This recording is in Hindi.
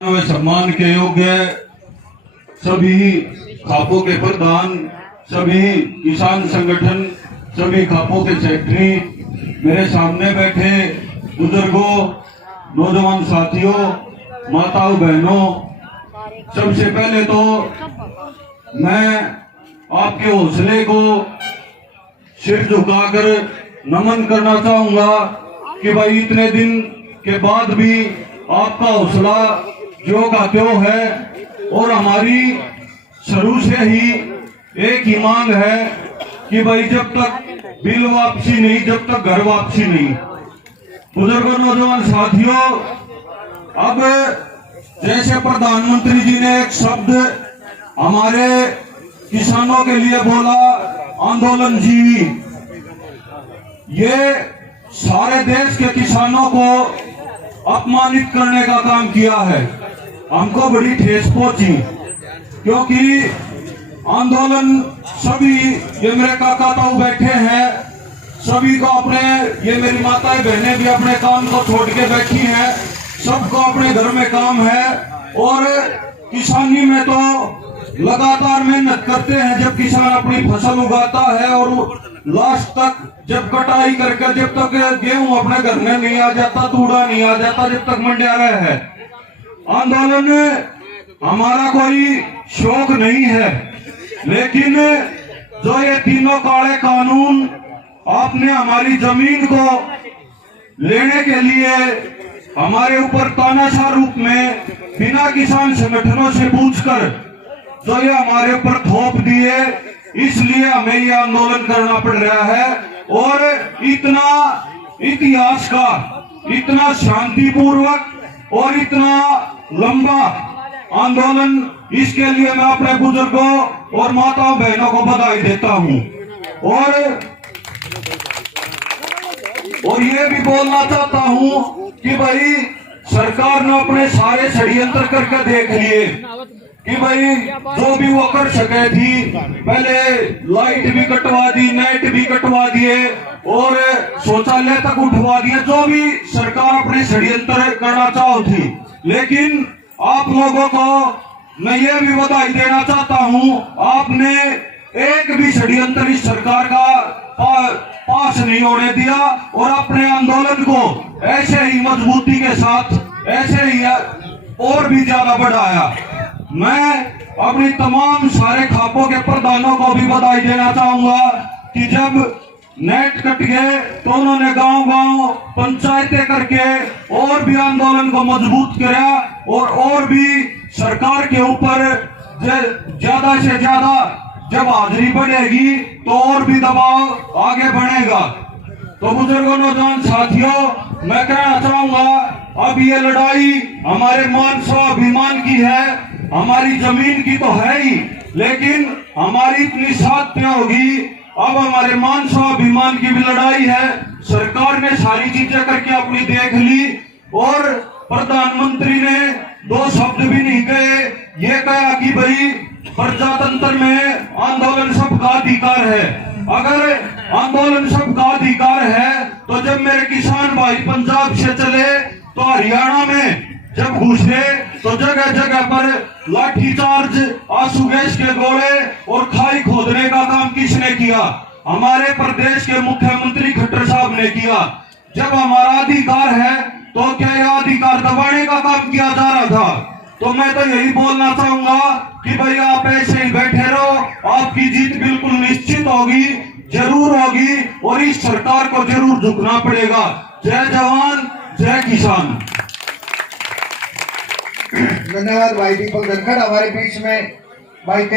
सम्मान के योग्य सभी खापों के प्रधान, सभी किसान संगठन, सभी खापों के सेक्रेटरी, मेरे सामने बैठे बुजुर्गों, नौजवान साथियों, माताओं बहनों, सबसे पहले तो मैं आपके हौसले को सिर झुकाकर नमन करना चाहूंगा कि भाई इतने दिन के बाद भी आपका हौसला जो का त्यों है। और हमारी शुरू से ही एक ही मांग है कि भाई जब तक बिल वापसी नहीं, जब तक घर वापसी नहीं। बुजुर्गों, नौजवान साथियों, अब जैसे प्रधानमंत्री जी ने एक शब्द हमारे किसानों के लिए बोला, आंदोलन जीवी, ये सारे देश के किसानों को अपमानित करने का काम किया है। हमको बड़ी ठेस पहुंची क्योंकि आंदोलन सभी, ये मेरे काका ताऊ बैठे हैं, सभी को अपने, ये मेरी माताएं बहनें भी अपने काम को छोड़ के बैठी हैं, सबको अपने घर में काम है। और किसानी में तो लगातार मेहनत करते हैं। जब किसान अपनी फसल उगाता है और लास्ट तक जब कटाई करके, जब तक गेहूं अपने घर में नहीं आ जाता, तूड़ा नहीं आ जाता, जब तक मंडियारा है। आंदोलन हमारा कोई शौक नहीं है, लेकिन जो ये तीनों काले कानून आपने हमारी जमीन को लेने के लिए हमारे ऊपर तानाशाह रूप में बिना किसान संगठनों से पूछकर जो ये हमारे ऊपर थोप दिए, इसलिए हमें ये आंदोलन करना पड़ रहा है। और इतना इतिहास का, इतना शांतिपूर्वक और इतना लंबा आंदोलन, इसके लिए मैं अपने बुजुर्गों और माताओं बहनों को बधाई देता हूं। और ये भी बोलना चाहता हूं कि भाई सरकार ने अपने सारे षड्यंत्र करके देख लिए कि भाई जो भी वो कर सके थी, पहले लाइट भी कटवा दी, नेट भी कटवा दिए और शौचालय तक उठवा दिए, जो भी सरकार अपने षड्यंत्र करना चाहो थी। लेकिन आप लोगों को मैं ये भी बधाई देना चाहता हूं, आपने एक भी षड्यंत्र इस सरकार का पास नहीं होने दिया और अपने आंदोलन को ऐसे ही मजबूती के साथ, ऐसे ही और भी ज्यादा बढ़ाया। मैं अपनी तमाम सारे खापों के प्रधानों को भी बधाई देना चाहूंगा कि जब नेट कट गए तो उन्होंने गांव-गांव पंचायतें करके और भी आंदोलन को मजबूत किया और भी सरकार के ऊपर ज्यादा से ज्यादा जब हाजिरी बढ़ेगी तो और भी दबाव आगे बढ़ेगा। तो बुजुर्गों, नौजवान साथियों, मैं कहना चाहूंगा अब ये लड़ाई हमारे मान स्वाभिमान की है, हमारी जमीन की तो है ही, लेकिन हमारी इतनी साध्य होगी, अब हमारे मान स्वाभिमान की भी लड़ाई है। सरकार ने सारी चीजें करके अपनी देख ली और प्रधानमंत्री ने दो शब्द भी नहीं कहे, ये कहा कि भाई प्रजातंत्र में आंदोलन सबका अधिकार है। अगर आंदोलन सबका अधिकार है तो जब मेरे किसान भाई पंजाब से चले तो हरियाणा में जब घुसे तो जगह जगह पर लाठीचार्ज, आंसू गैस के गोले और खाई खोदने का काम किसने किया? हमारे प्रदेश के मुख्यमंत्री खट्टर साहब ने किया। जब हमारा अधिकार है तो क्या यह अधिकार दबाने का काम किया जा रहा था? तो मैं तो यही बोलना चाहूंगा कि भाई आप ऐसे ही बैठे रहो, आपकी जीत बिल्कुल निश्चित होगी, जरूर होगी और इस सरकार को जरूर झुकना पड़ेगा। जय जवान, जय किसान। धन्यवाद भाई दीपक धनखड़ हमारे बीच में भाई।